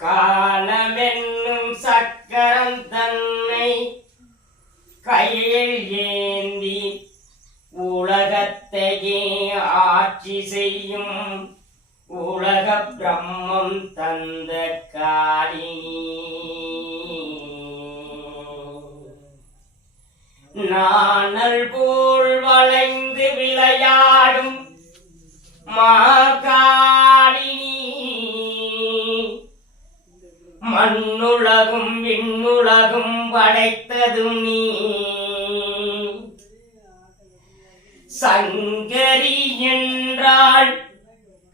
காலமென்னும் சக்கரம் தன்னை கையில் ஏந்தி உலகத்தையே ஆட்சி செய்யும் உலக பிரம்மம் தந்த காளி நாணல் போல் வளைந்து விளையாடும் மாகாளினி மண்ணுலகும் விண்ணுலகும் படைத்ததும் நீ சங்கரி என்றாள்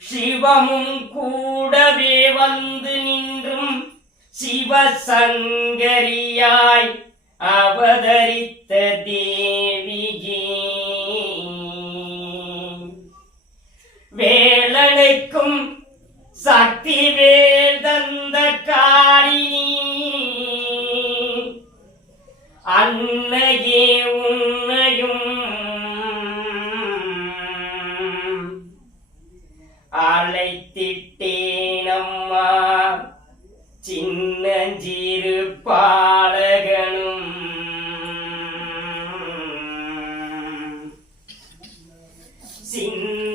சிவமும் கூடவே வந்து நின்றும் சிவசங்கரியாய் அவதரித்த தேவியே வேலனுக்கும் சக்தி வேல் தந்த காளினி அன்னையே உன்னையும் அழைத்திட்டேனம்மா சின்னஞ்சிறு பாலகனும் சின்ன